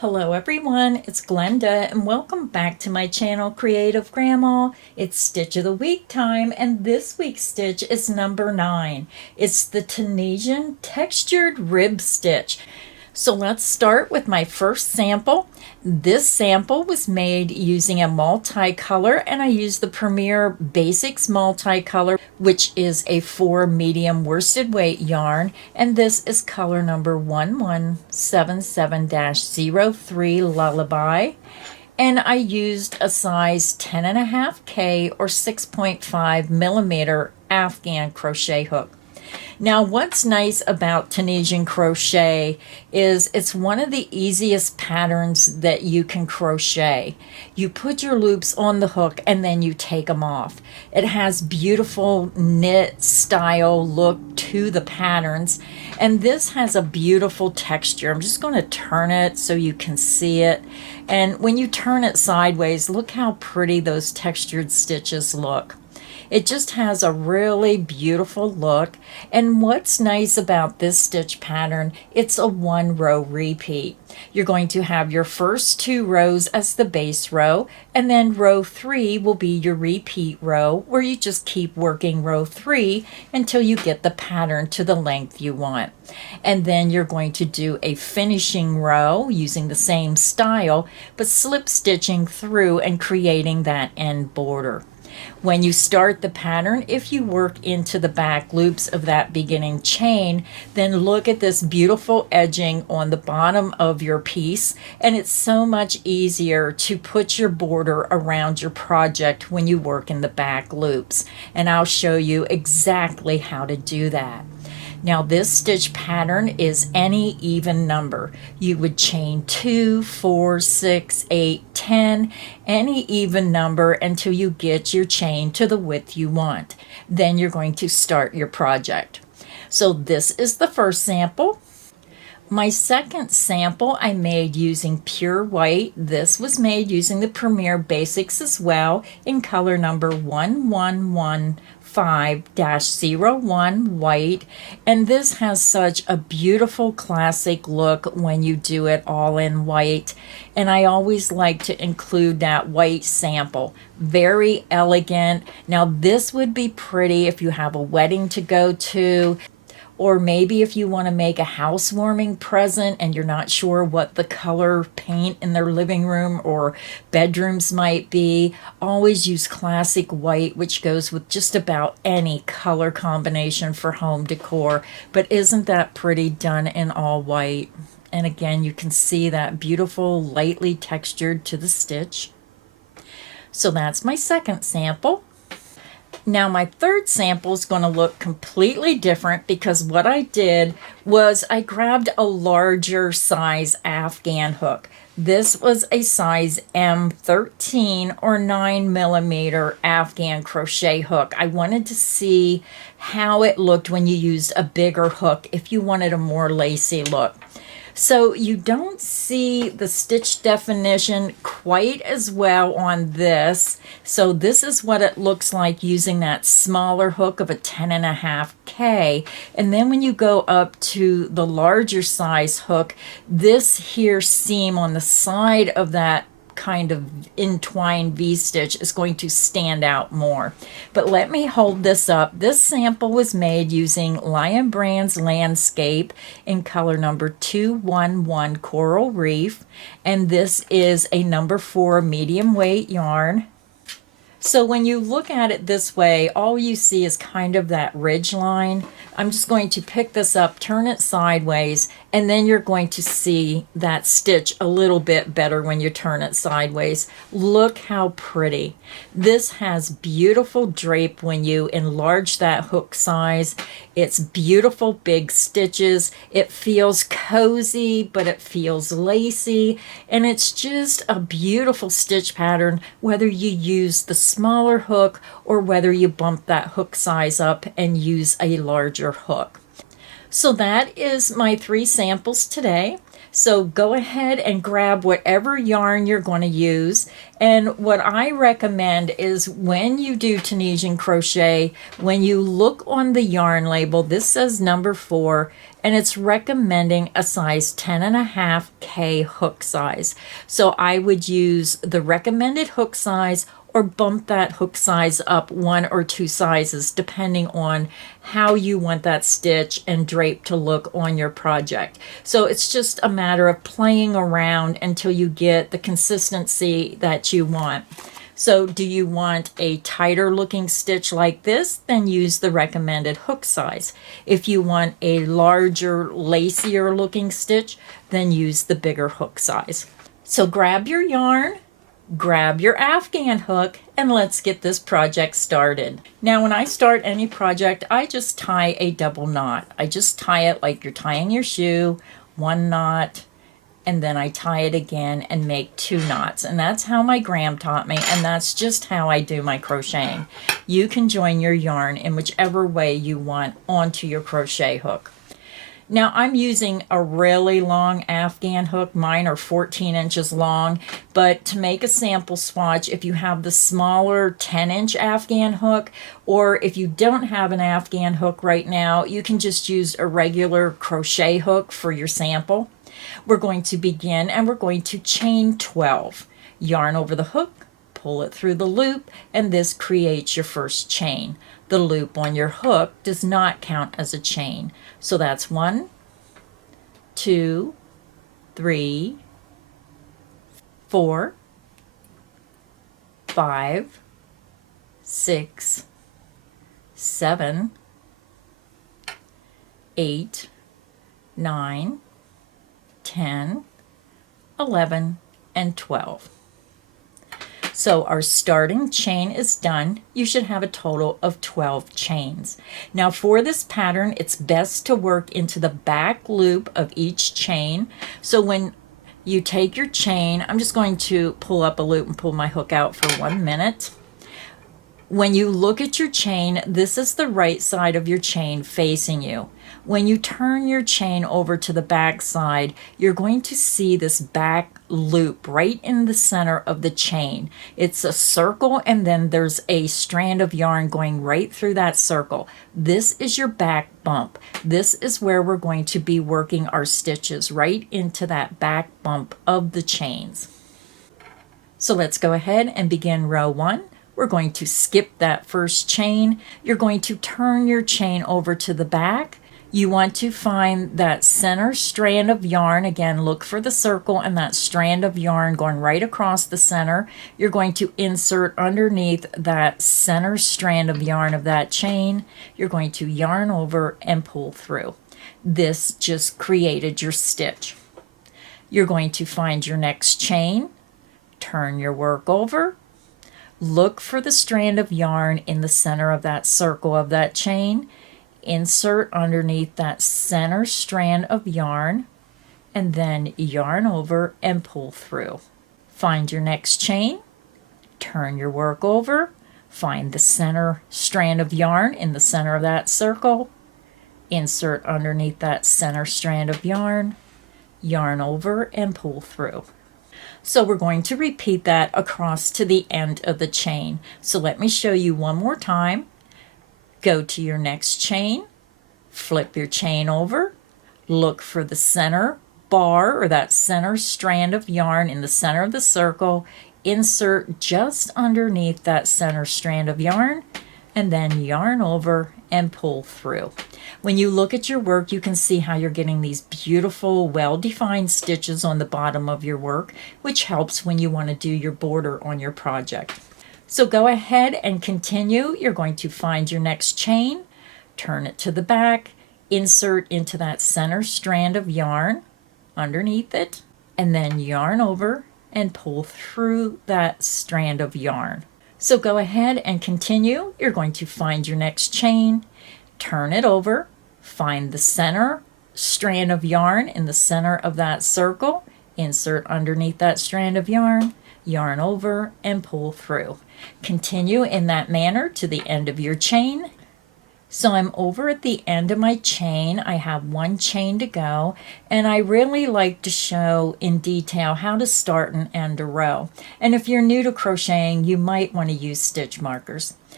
Hello everyone, it's Glenda and welcome back to my channel Creative Grandma. It's Stitch of the Week time and this week's stitch is number 9. It's the Tunisian textured rib stitch. So let's start with my first sample. This sample was made using a multicolor and I used the Premier Basics multicolor, which is a 4 medium worsted weight yarn, and this is color number 1177-03 Lullaby. And I used a size 10.5K or 6.5 millimeter Afghan crochet hook. Now, what's nice about Tunisian crochet is it's one of the easiest patterns that you can crochet. You put your loops on the hook and then you take them off. It has beautiful knit style look to the patterns, and this has a beautiful texture. I'm just going to turn it so you can see it. And when you turn it sideways, look how pretty those textured stitches look. It just has a really beautiful look. And what's nice about this stitch pattern, it's a 1-row repeat. You're going to have your first 2 rows as the base row, and then row 3 will be your repeat row where you just keep working row 3 until you get the pattern to the length you want. And then you're going to do a finishing row using the same style, but slip stitching through and creating that end border. When you start the pattern, if you work into the back loops of that beginning chain, then look at this beautiful edging on the bottom of your piece, and it's so much easier to put your border around your project when you work in the back loops. And I'll show you exactly how to do that. Now this stitch pattern is any even number. You would chain 2, 4, 6, 8, 10, any even number until you get your chain to the width you want. Then you're going to start your project. So this is the first sample. My second sample I made using pure white. This was made using the Premier Basics as well in color number 1115-01 white, and this has such a beautiful classic look when you do it all in white, and I always like to include that white sample. Very elegant. Now this would be pretty if you have a wedding to go to, or maybe if you want to make a housewarming present and you're not sure what the color paint in their living room or bedrooms might be. Always use classic white, which goes with just about any color combination for home decor. But isn't that pretty done in all white? And again, you can see that beautiful, lightly textured to the stitch. So that's my second sample. Now my third sample is going to look completely different because what I did was I grabbed a larger size Afghan hook. This was a size M13 or 9 millimeter Afghan crochet hook. I wanted to see how it looked when you used a bigger hook if you wanted a more lacy look. So you don't see the stitch definition quite as well on this. So this is what it looks like using that smaller hook of a 10.5K. And then when you go up to the larger size hook, this here seam on the side of that kind of entwined V-stitch is going to stand out more. But let me hold this up. This sample was made using Lion Brand's Landscape in color number 211 Coral Reef, and this is a number 4 medium weight yarn. So when you look at it this way, all you see is kind of that ridge line. I'm just going to pick this up, turn it sideways, and then you're going to see that stitch a little bit better when you turn it sideways. Look how pretty. This has beautiful drape when you enlarge that hook size. It's beautiful big stitches. It feels cozy, but it feels lacy, and it's just a beautiful stitch pattern whether you use the smaller hook or whether you bump that hook size up and use a larger hook. So that is my 3 samples today. So go ahead and grab whatever yarn you're going to use. And what I recommend is when you do Tunisian crochet, when you look on the yarn label, this says number 4, and it's recommending a size 10.5K hook size. So I would use the recommended hook size or bump that hook size up 1 or 2 sizes depending on how you want that stitch and drape to look on your project. So it's just a matter of playing around until you get the consistency that you want. So do you want a tighter looking stitch like this? Then use the recommended hook size. If you want a larger, lacier looking stitch, then use the bigger hook size. So grab your yarn, grab your Afghan hook, and let's get this project started. Now when I start any project, I just tie a double knot. I just tie it like you're tying your shoe, 1 knot, and then I tie it again and make 2 knots. And that's how my gram taught me, and that's just how I do my crocheting. You can join your yarn in whichever way you want onto your crochet hook. Now I'm using a really long Afghan hook. Mine are 14 inches long, but to make a sample swatch, if you have the smaller 10-inch Afghan hook, or if you don't have an Afghan hook right now, you can just use a regular crochet hook for your sample. We're going to begin and we're going to chain 12. Yarn over the hook, pull it through the loop, and this creates your first chain. The loop on your hook does not count as a chain. So that's 1, 2, 3, 4, 5, 6, 7, 8, 9, 10, 11, and 12. So our starting chain is done. You should have a total of 12 chains. Now for this pattern, it's best to work into the back loop of each chain. So when you take your chain, I'm just going to pull up a loop and pull my hook out for 1 minute. When you look at your chain, this is the right side of your chain facing you. When you turn your chain over to the back side, you're going to see this back loop right in the center of the chain. It's a circle, and then there's a strand of yarn going right through that circle. This is your back bump. This is where we're going to be working our stitches, right into that back bump of the chains. So let's go ahead and begin row 1. We're going to skip that first chain. You're going to turn your chain over to the back. You want to find that center strand of yarn. Again, look for the circle and that strand of yarn going right across the center. You're going to insert underneath that center strand of yarn of that chain. You're going to yarn over and pull through. This just created your stitch. You're going to find your next chain, turn your work over, look for the strand of yarn in the center of that circle of that chain, insert underneath that center strand of yarn, and then yarn over and pull through. Find your next chain, turn your work over, find the center strand of yarn in the center of that circle, insert underneath that center strand of yarn, yarn over and pull through. So we're going to repeat that across to the end of the chain. So let me show you one more time. Go to your next chain, flip your chain over, look for the center bar or that center strand of yarn in the center of the circle, insert just underneath that center strand of yarn, and then yarn over and pull through. When you look at your work, you can see how you're getting these beautiful, well-defined stitches on the bottom of your work, which helps when you want to do your border on your project. So go ahead and continue. You're going to find your next chain, turn it to the back, insert into that center strand of yarn underneath it, and then yarn over and pull through that strand of yarn. So go ahead and continue. You're going to find your next chain, turn it over, find the center strand of yarn in the center of that circle, insert underneath that strand of yarn, yarn over and pull through. Continue in that manner to the end of your chain. So I'm over at the end of my chain. I have one chain to go, and I really like to show in detail how to start and end a row. And if you're new to crocheting, you might want to use stitch markers.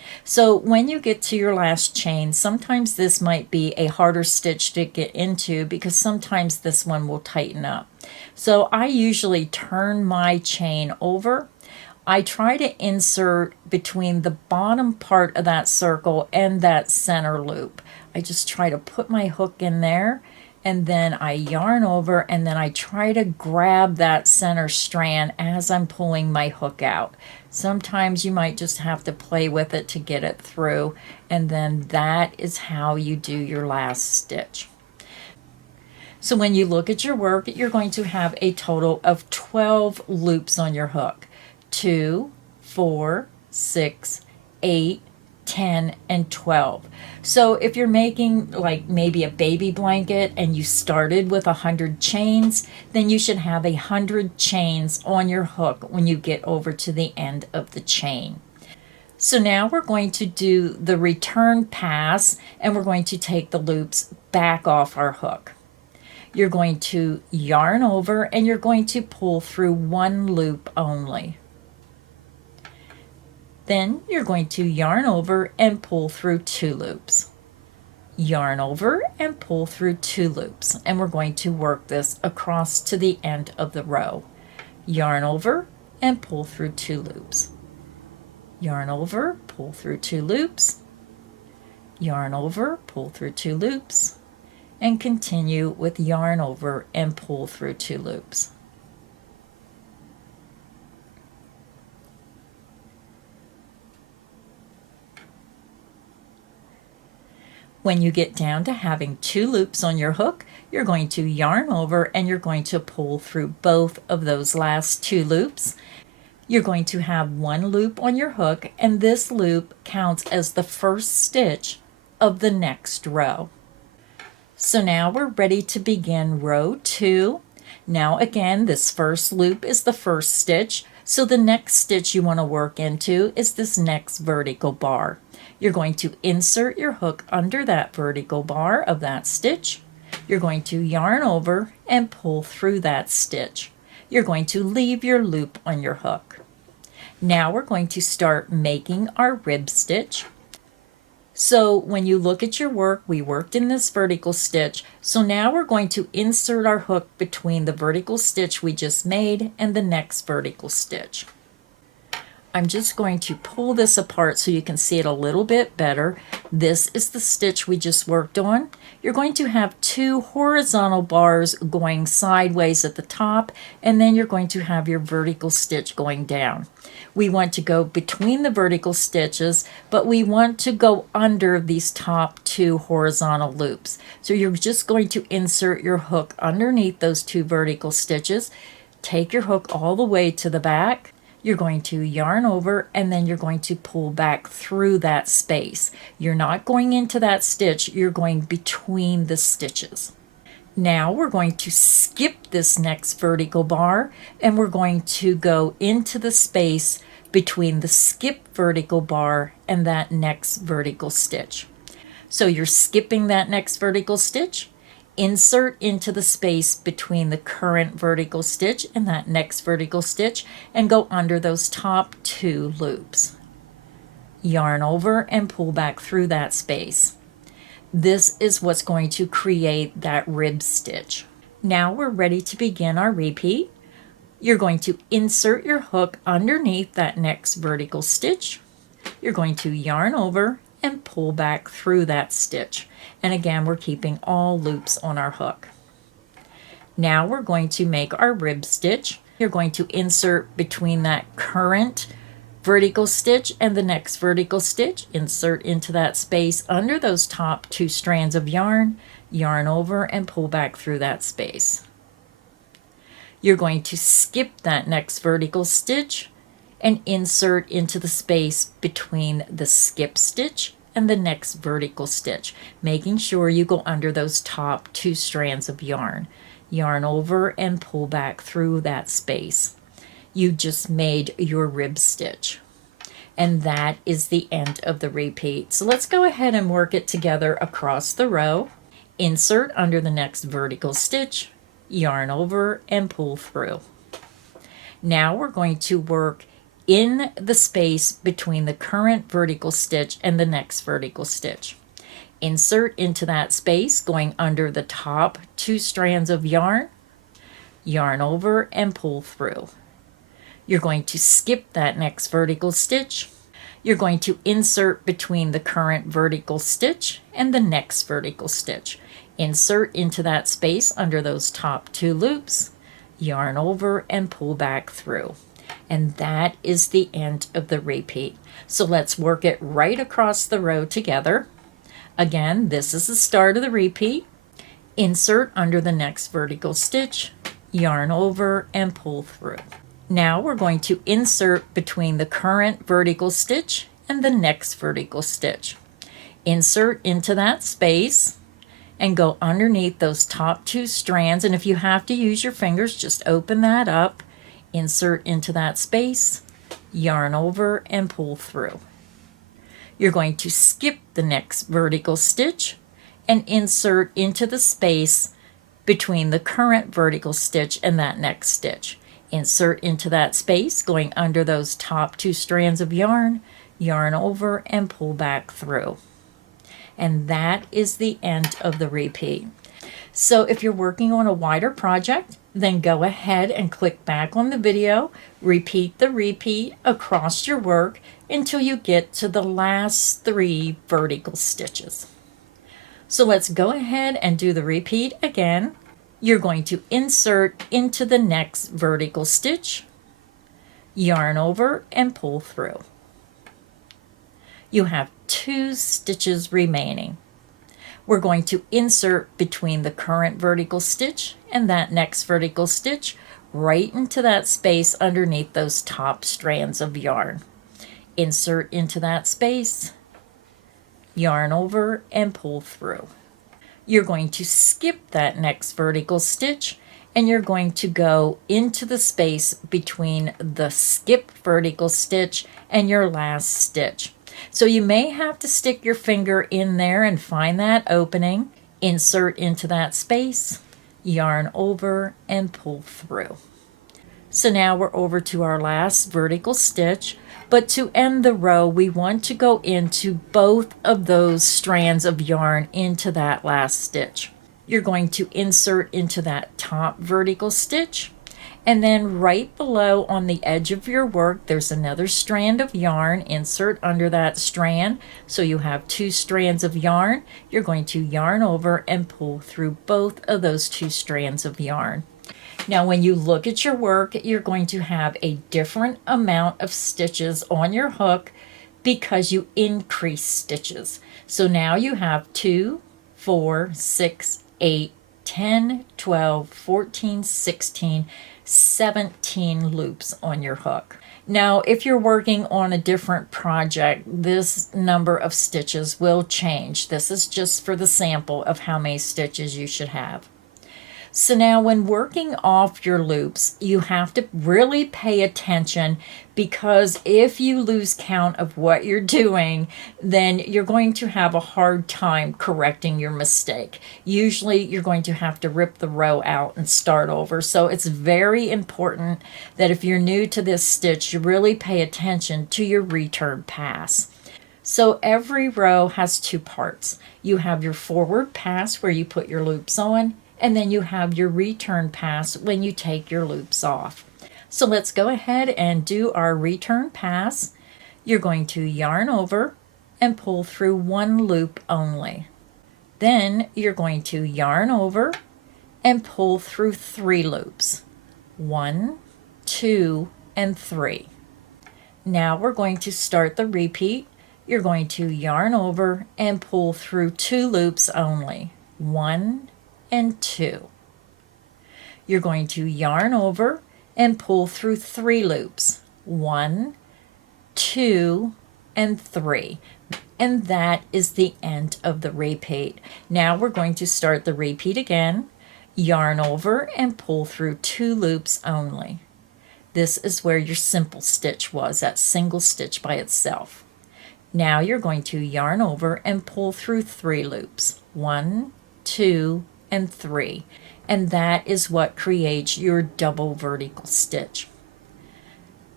So when you get to your last chain, sometimes this might be a harder stitch to get into because sometimes this one will tighten up. So I usually turn my chain over. I try to insert between the bottom part of that circle and that center loop. I just try to put my hook in there, and then I yarn over, and then I try to grab that center strand as I'm pulling my hook out. Sometimes you might just have to play with it to get it through, and then that is how you do your last stitch. So when you look at your work, you're going to have a total of 12 loops on your hook. 2, 4, 6, 8, 10, and 12. So if you're making like maybe a baby blanket and you started with 100 chains, then you should have 100 chains on your hook when you get over to the end of the chain. So now we're going to do the return pass, and we're going to take the loops back off our hook. You're going to yarn over, and you're going to pull through one loop only. Then you're going to yarn over and pull through 2 loops. Yarn over and pull through 2 loops, and we're going to work this across to the end of the row. Yarn over and pull through 2 loops. Yarn over, pull through 2 loops. Yarn over, pull through 2 loops, and continue with yarn over and pull through 2 loops. When you get down to having 2 loops on your hook, you're going to yarn over and you're going to pull through both of those last 2 loops. You're going to have 1 loop on your hook, and this loop counts as the first stitch of the next row. So now we're ready to begin row 2. Now again, this first loop is the first stitch, so the next stitch you want to work into is this next vertical bar. You're going to insert your hook under that vertical bar of that stitch. You're going to yarn over and pull through that stitch. You're going to leave your loop on your hook. Now we're going to start making our rib stitch. So when you look at your work, we worked in this vertical stitch. So now we're going to insert our hook between the vertical stitch we just made and the next vertical stitch. I'm just going to pull this apart so you can see it a little bit better. This is the stitch we just worked on. You're going to have 2 horizontal bars going sideways at the top, and then you're going to have your vertical stitch going down. We want to go between the vertical stitches, but we want to go under these top 2 horizontal loops. So you're just going to insert your hook underneath those 2 vertical stitches. Take your hook all the way to the back. You're going to yarn over, and then you're going to pull back through that space. You're not going into that stitch, you're going between the stitches. Now we're going to skip this next vertical bar, and we're going to go into the space between the skip vertical bar and that next vertical stitch. So you're skipping that next vertical stitch, insert into the space between the current vertical stitch and that next vertical stitch, and go under those top 2 loops. Yarn over and pull back through that space. This is what's going to create that rib stitch. Now we're ready to begin our repeat. You're going to insert your hook underneath that next vertical stitch. You're going to yarn over and pull back through that stitch. And again, we're keeping all loops on our hook. Now we're going to make our rib stitch. You're going to insert between that current vertical stitch and the next vertical stitch. Insert into that space under those top 2 strands of yarn. Yarn over and pull back through that space. You're going to skip that next vertical stitch and insert into the space between the skip stitch and the next vertical stitch, making sure you go under those top 2 strands of yarn. Yarn over and pull back through that space. You just made your rib stitch. And that is the end of the repeat. So let's go ahead and work it together across the row. Insert under the next vertical stitch, yarn over and pull through. Now we're going to work in the space between the current vertical stitch and the next vertical stitch. Insert into that space, going under the top 2 strands of yarn, yarn over and pull through. You're going to skip that next vertical stitch. You're going to insert between the current vertical stitch and the next vertical stitch. Insert into that space under those top 2 loops, yarn over and pull back through. And that is the end of the repeat. So let's work it right across the row together. Again, this is the start of the repeat. Insert under the next vertical stitch, yarn over and pull through. Now we're going to insert between the current vertical stitch and the next vertical stitch. Insert into that space and go underneath those top 2 strands, and if you have to use your fingers, just open that up, insert into that space, yarn over and pull through. You're going to skip the next vertical stitch and insert into the space between the current vertical stitch and that next stitch. Insert into that space, going under those top 2 strands of yarn, yarn over and pull back through. And that is the end of the repeat. So if you're working on a wider project, then go ahead and click back on the video, repeat the repeat across your work until you get to the last 3 vertical stitches. So let's go ahead and do the repeat again. You're going to insert into the next vertical stitch, yarn over and pull through. You have 2 stitches remaining. We're going to insert between the current vertical stitch and that next vertical stitch right into that space underneath those top strands of yarn. Insert into that space, yarn over and pull through. You're going to skip that next vertical stitch and you're going to go into the space between the skip vertical stitch and your last stitch. So you may have to stick your finger in there and find that opening, insert into that space, yarn over and pull through. So now we're over to our last vertical stitch, but to end the row, we want to go into both of those strands of yarn into that last stitch. You're going to insert into that top vertical stitch, and then right below on the edge of your work, there's another strand of yarn. Insert under that strand. So you have 2 strands of yarn. You're going to yarn over and pull through both of those 2 strands of yarn. Now, when you look at your work, you're going to have a different amount of stitches on your hook because you increase stitches. So now you have 2, 4, 6, 8, 10, 12, 14, 16, 17 loops on your hook. Now, if you're working on a different project, this number of stitches will change. This is just for the sample of how many stitches you should have. So now when working off your loops, you have to really pay attention, because if you lose count of what you're doing, then you're going to have a hard time correcting your mistake. Usually you're going to have to rip the row out and start over. So it's very important that if you're new to this stitch, you really pay attention to your return pass. So every row has 2 parts. You have your forward pass where you put your loops on, and then you have your return pass when you take your loops off. So let's go ahead and do our return pass. You're going to yarn over and pull through 1 loop only. Then you're going to yarn over and pull through 3 loops. 1, 2, and 3. Now we're going to start the repeat. You're going to yarn over and pull through 2 loops only. 1 and 2. You're going to yarn over and pull through 3 loops. 1, 2, and 3. And that is the end of the repeat. Now we're going to start the repeat again. Yarn over and pull through 2 loops only. This is where your simple stitch was, that single stitch by itself. Now you're going to yarn over and pull through 3 loops. 1, 2, and 3, and that is what creates your double vertical stitch.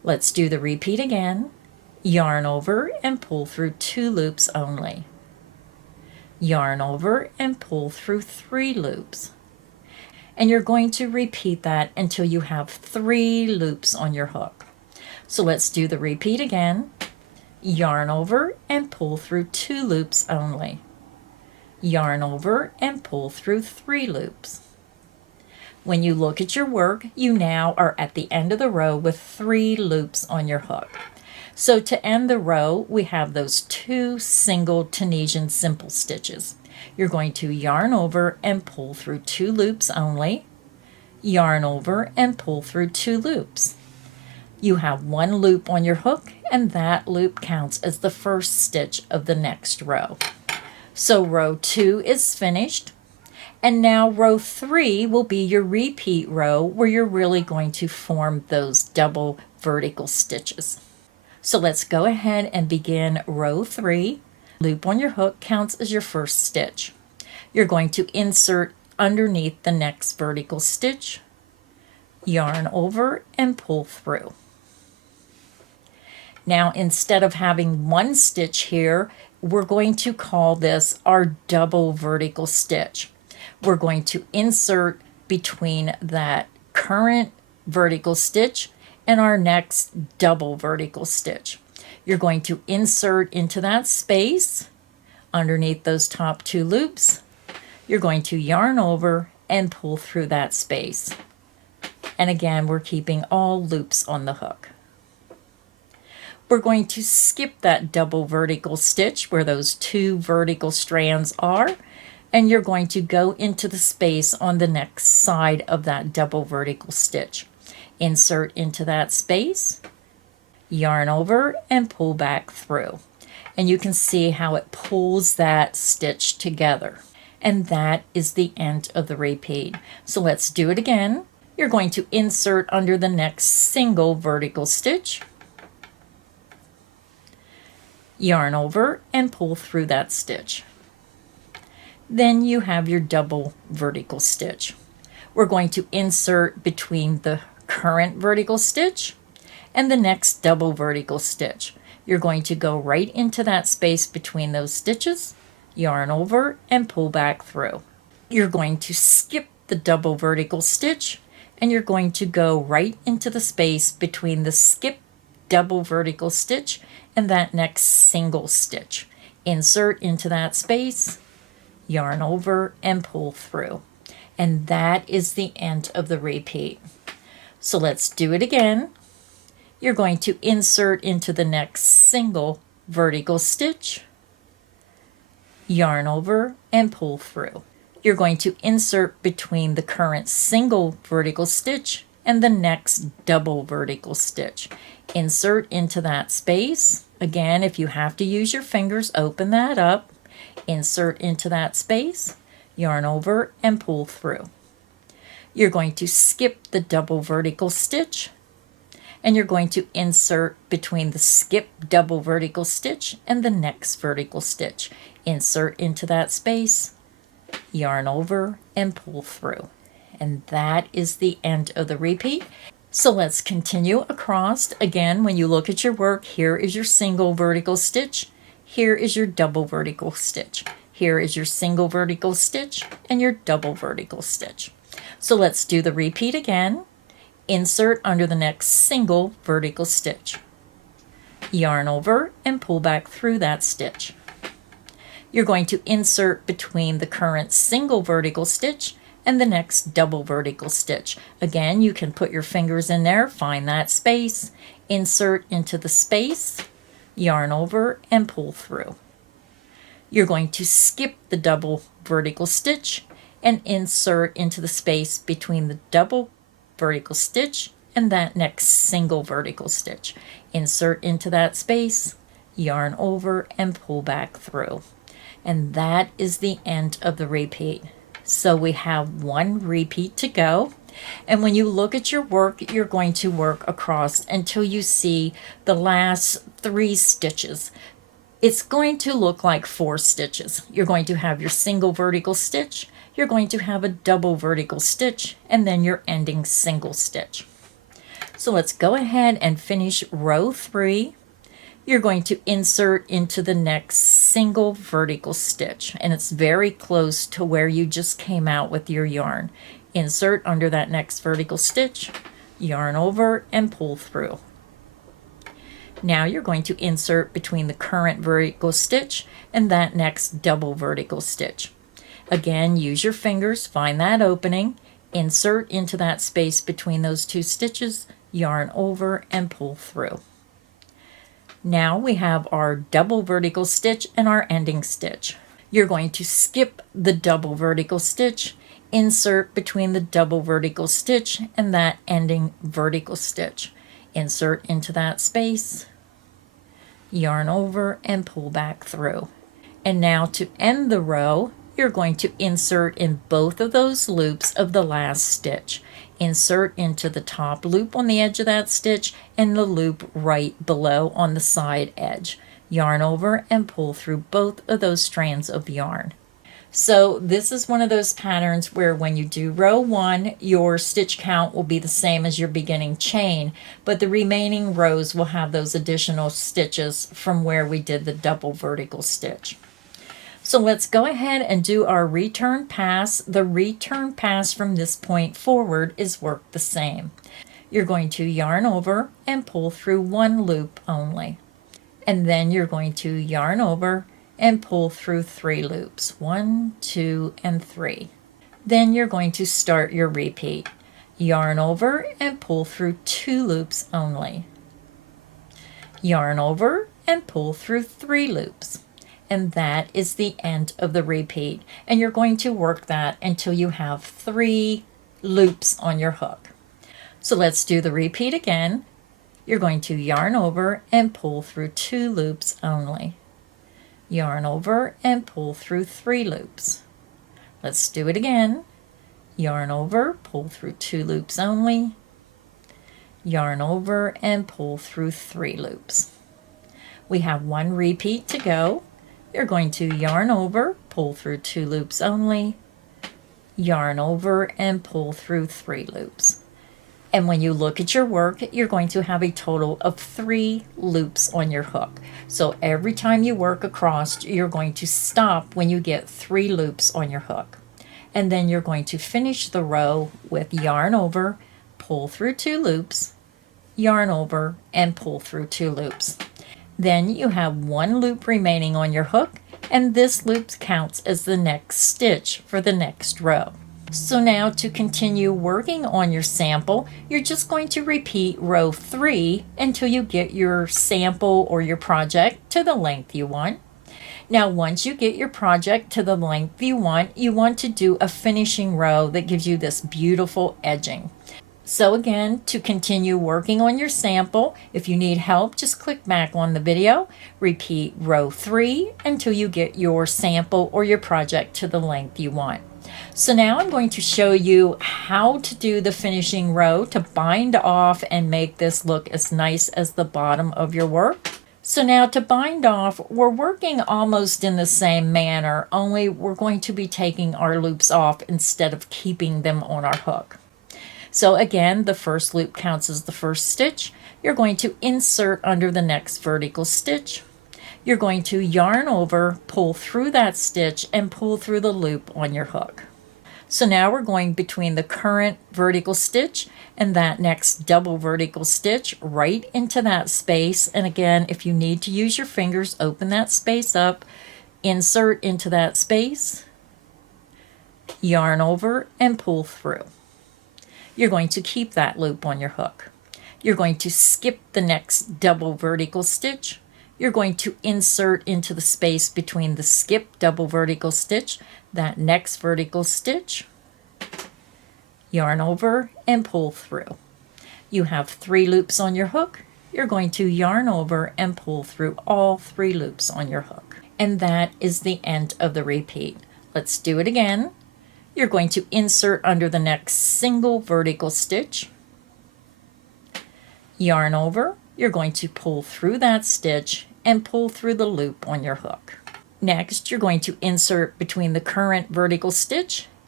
Let's do the repeat again. Yarn over and pull through 2 loops only. Yarn over and pull through 3 loops. And you're going to repeat that until you have 3 loops on your hook. So let's do the repeat again. Yarn over and pull through 2 loops only. Yarn over and pull through 3 loops. When you look at your work, you now are at the end of the row with 3 loops on your hook. So to end the row, we have those 2 single Tunisian simple stitches. You're going to yarn over and pull through 2 loops only. Yarn over and pull through 2 loops. You have 1 loop on your hook, and that loop counts as the first stitch of the next row. So row 2 is finished. And now row 3 will be your repeat row where you're really going to form those double vertical stitches. So let's go ahead and begin row 3. Loop on your hook counts as your first stitch. You're going to insert underneath the next vertical stitch, yarn over and pull through. Now instead of having 1 stitch here, we're going to call this our double vertical stitch. We're going to insert between that current vertical stitch and our next double vertical stitch. You're going to insert into that space underneath those top 2 loops. You're going to yarn over and pull through that space. And again, we're keeping all loops on the hook. We're going to skip that double vertical stitch where those 2 vertical strands are, and you're going to go into the space on the next side of that double vertical stitch. Insert into that space, yarn over and pull back through. And you can see how it pulls that stitch together. And that is the end of the repeat. So let's do it again. You're going to insert under the next single vertical stitch, yarn over and pull through that stitch. Then you have your double vertical stitch. We're going to insert between the current vertical stitch and the next double vertical stitch. You're going to go right into that space between those stitches, yarn over and pull back through. You're going to skip the double vertical stitch and you're going to go right into the space between the skip double vertical stitch and that next single stitch. Insert into that space, yarn over and pull through. And that is the end of the repeat. So let's do it again. You're going to insert into the next single vertical stitch, yarn over and pull through. You're going to insert between the current single vertical stitch and the next double vertical stitch. Insert into that space. Again, if you have to use your fingers, open that up. Insert into that space, yarn over and pull through. You're going to skip the double vertical stitch and you're going to insert between the skip double vertical stitch and the next vertical stitch. Insert into that space, yarn over and pull through. And that is the end of the repeat. So let's continue across. Again, when you look at your work, here is your single vertical stitch. Here is your double vertical stitch. Here is your single vertical stitch and your double vertical stitch. So let's do the repeat again. Insert under the next single vertical stitch. Yarn over and pull back through that stitch. You're going to insert between the current single vertical stitch and the next double vertical stitch. Again, you can put your fingers in there, find that space, insert into the space, yarn over and pull through. You're going to skip the double vertical stitch and insert into the space between the double vertical stitch and that next single vertical stitch. Insert into that space, yarn over and pull back through. And that is the end of the repeat. So we have 1 repeat to go. And when you look at your work, you're going to work across until you see the last 3 stitches. It's going to look like 4 stitches. You're going to have your single vertical stitch, you're going to have a double vertical stitch, and then your ending single stitch. So let's go ahead and finish row 3. You're going to insert into the next single vertical stitch, and it's very close to where you just came out with your yarn. Insert under that next vertical stitch, yarn over and pull through. Now you're going to insert between the current vertical stitch and that next double vertical stitch. Again, use your fingers, find that opening, insert into that space between those two stitches, yarn over and pull through. Now we have our double vertical stitch and our ending stitch. You're going to skip the double vertical stitch, insert between the double vertical stitch and that ending vertical stitch. Insert into that space, yarn over and pull back through. And now to end the row, you're going to insert in both of those loops of the last stitch. Insert into the top loop on the edge of that stitch and the loop right below on the side edge. Yarn over and pull through both of those strands of yarn. So this is one of those patterns where when you do row 1, your stitch count will be the same as your beginning chain, but the remaining rows will have those additional stitches from where we did the double vertical stitch. So let's go ahead and do our return pass. The return pass from this point forward is worked the same. You're going to yarn over and pull through one loop only. And then you're going to yarn over and pull through 3 loops. 1, 2, and 3. Then you're going to start your repeat. Yarn over and pull through 2 loops only. Yarn over and pull through 3 loops. And that is the end of the repeat. And you're going to work that until you have 3 loops on your hook. So let's do the repeat again. You're going to yarn over and pull through 2 loops only. Yarn over and pull through 3 loops. Let's do it again. Yarn over, pull through 2 loops only. Yarn over and pull through 3 loops. We have 1 repeat to go. You're going to yarn over, pull through 2 loops only, yarn over and pull through 3 loops. And when you look at your work, you're going to have a total of 3 loops on your hook. So every time you work across, you're going to stop when you get 3 loops on your hook. And then you're going to finish the row with yarn over, pull through 2 loops, yarn over and pull through 2 loops. Then you have 1 loop remaining on your hook, and this loop counts as the next stitch for the next row. So now to continue working on your sample, you're just going to repeat row 3 until you get your sample or your project to the length you want. Now once you get your project to the length you want to do a finishing row that gives you this beautiful edging. So again, to continue working on your sample, if you need help, just click back on the video, repeat row 3 until you get your sample or your project to the length you want. So now I'm going to show you how to do the finishing row to bind off and make this look as nice as the bottom of your work. So now to bind off, we're working almost in the same manner, only we're going to be taking our loops off instead of keeping them on our hook. So again, the first loop counts as the first stitch. You're going to insert under the next vertical stitch. You're going to yarn over, pull through that stitch, and pull through the loop on your hook. So now we're going between the current vertical stitch and that next double vertical stitch right into that space. And again, if you need to use your fingers, open that space up, insert into that space, yarn over, and pull through. You're going to keep that loop on your hook. You're going to skip the next double vertical stitch. You're going to insert into the space between the skip double vertical stitch, that next vertical stitch, yarn over and pull through. You have 3 loops on your hook. You're going to yarn over and pull through all 3 loops on your hook. And that is the end of the repeat. Let's do it again. You're going to insert under the next single vertical stitch, yarn over, you're going to pull through that stitch and pull through the loop on your hook. Next, you're going to insert between the current vertical stitch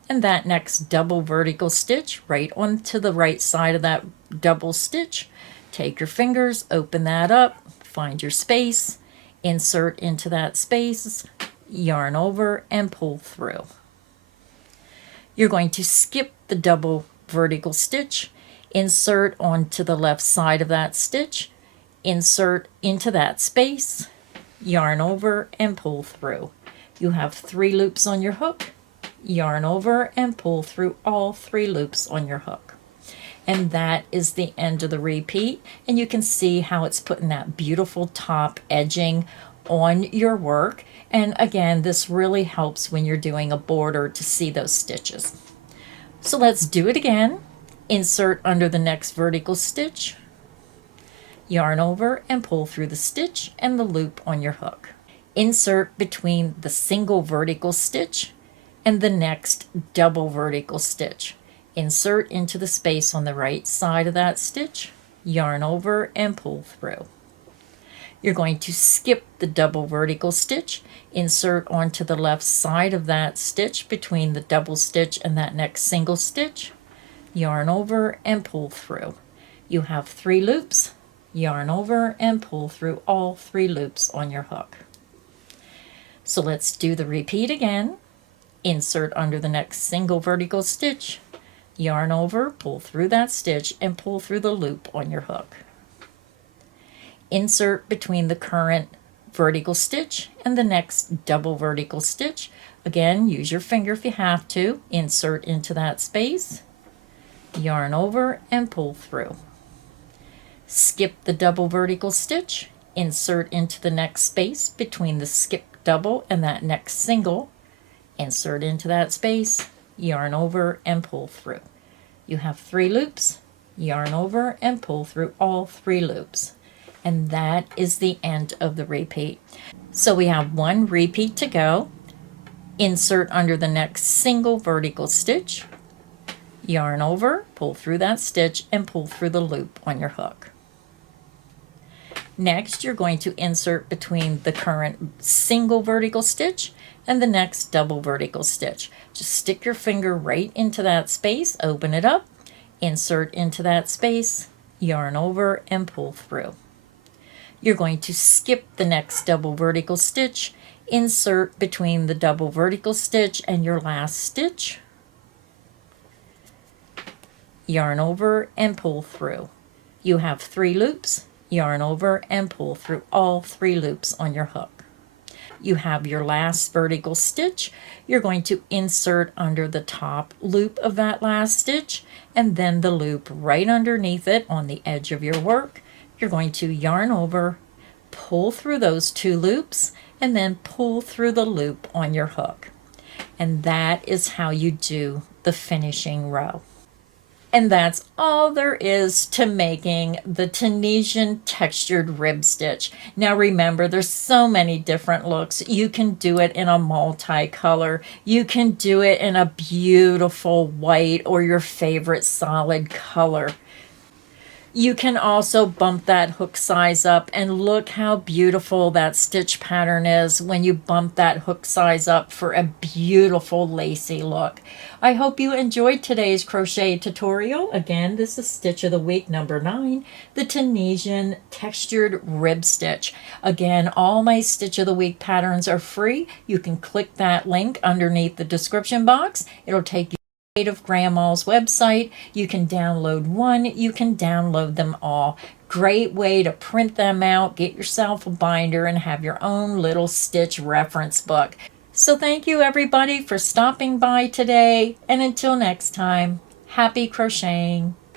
and that next double vertical stitch right onto the right side of that double stitch. Take your fingers, open that up, find your space, insert into that space, yarn over and pull through. You're going to skip the double vertical stitch, insert onto the left side of that stitch, insert into that space, yarn over and pull through. You have 3 loops on your hook, yarn over and pull through all 3 loops on your hook. And that is the end of the repeat, and you can see how it's putting that beautiful top edging on your work. And again, this really helps when you're doing a border to see those stitches. So let's do it again. Insert under the next vertical stitch, yarn over and pull through the stitch and the loop on your hook. Insert between the single vertical stitch and the next double vertical stitch. Insert into the space on the right side of that stitch, yarn over and pull through. You're going to skip the double vertical stitch, insert onto the left side of that stitch between the double stitch and that next single stitch, yarn over and pull through. You have 3 loops, yarn over and pull through all 3 loops on your hook. So let's do the repeat again. Insert under the next single vertical stitch, yarn over, pull through that stitch and pull through the loop on your hook. Insert between the current vertical stitch and the next double vertical stitch. Again, use your finger if you have to. Insert into that space, yarn over and pull through. Skip the double vertical stitch, insert into the next space between the skip double and that next single, insert into that space, yarn over and pull through. You have 3 loops, yarn over and pull through all 3 loops. And that is the end of the repeat. So we have 1 repeat to go. Insert under the next single vertical stitch, yarn over, pull through that stitch and pull through the loop on your hook. Next, you're going to insert between the current single vertical stitch and the next double vertical stitch. Just stick your finger right into that space, open it up, insert into that space, yarn over and pull through. You're going to skip the next double vertical stitch, insert between the double vertical stitch and your last stitch, yarn over and pull through. You have 3 loops, yarn over and pull through all 3 loops on your hook. You have your last vertical stitch. You're going to insert under the top loop of that last stitch and then the loop right underneath it on the edge of your work. You're going to yarn over, pull through those 2 loops, and then pull through the loop on your hook. And that is how you do the finishing row. And that's all there is to making the Tunisian textured rib stitch. Now remember, there's so many different looks. You can do it in a multicolor. You can do it in a beautiful white or your favorite solid color. You can also bump that hook size up, and look how beautiful that stitch pattern is when you bump that hook size up for a beautiful lacy look. I hope you enjoyed today's crochet tutorial. Again, this is Stitch of the Week number 9, the Tunisian textured rib stitch. Again, all my Stitch of the Week patterns are free. You can click that link underneath the description box. It'll take you of Grandma's website. You can download one, you can download them all. Great way to print them out, get yourself a binder, and have your own little stitch reference book. So thank you everybody for stopping by today, and until next time, happy crocheting.